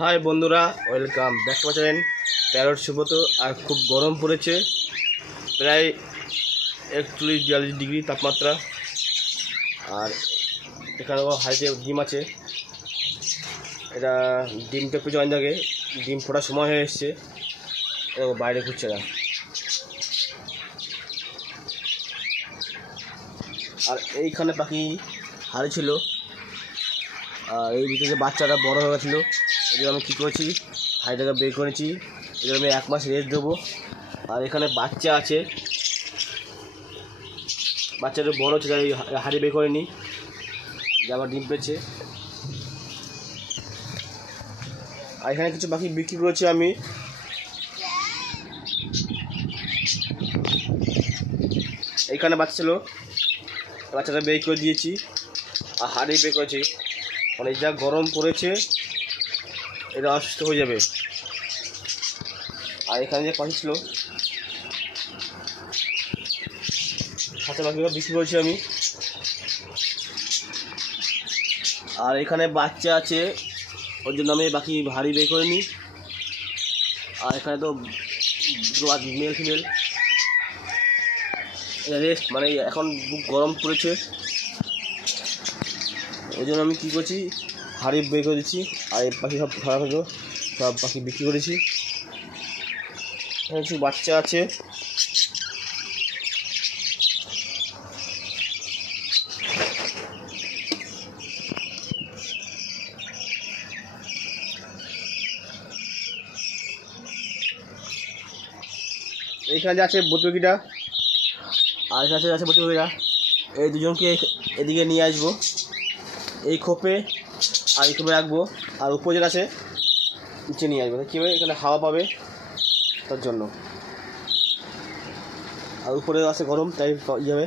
হাই বন্ধুরা, welcome back to channel parrot Subrata. আর খুব গরম পড়েছে, প্রায় 41-42 ডিগ্রি তাপমাত্রা। আর এখানে হাইটে ডিম আছে, এটা ডিমটা একটু জয়েন থাকে, ডিম ফোটার সময় হয়ে এসছে, বাইরে ঘুরছে না। আর এইখানে পাখি হাড়ি ছিল, আর এই ভিতরে যে বাচ্চাটা বড় হয়ে গেছিলো, এগুলো আমি কী করেছি, হাড়িটাকে বের করেছি, এগুলো আমি 1 মাস রেস্ট দেবো। আর এখানে বাচ্চা আছে, বাচ্চাটা বড় হচ্ছে, তাই হাড়ি বের করে নিই, যে আমার ডিম পেয়েছে। আর এখানে কিছু পাখি বিক্রি করেছি আমি। এইখানে বাচ্চা ছিল, বাচ্চাটা বের করে দিয়েছি, আর হাড়ি বের করেছি। মানে যা গরম পড়েছে, এটা অসুস্থ হয়ে যাবে। আর এখানে যে পাখি ছিল, হাতে পাখিগুলো বিক্রি করেছি আমি। আর এখানে বাচ্চা আছে, ওর জন্য আমি বাকি হাড়ি বের করে নিই। আর এখানে তো মেল ফিমেল রেস্ট, মানে এখন খুব গরম পড়েছে, ওই জন্য আমি কী করছি, হাড়ি বের করে দিচ্ছি। আর এই পাখি সব ধরা থাকলো, সব পাখি বিক্রি করেছি। এখানে কিছু বাচ্চা আছে, এইখানে যে আছে বতুকিটা, আর এখানে আছে বতুকিটা, এই দুজনকে এদিকে নিয়ে আসবো, এই খোপে আর এই খোপে রাখবো। আর উপরে যেটা আছে নিচে নিয়ে আসবো, কীভাবে এখানে হাওয়া পাবে তার জন্য। আর উপরে আছে গরম, তাই যাবে।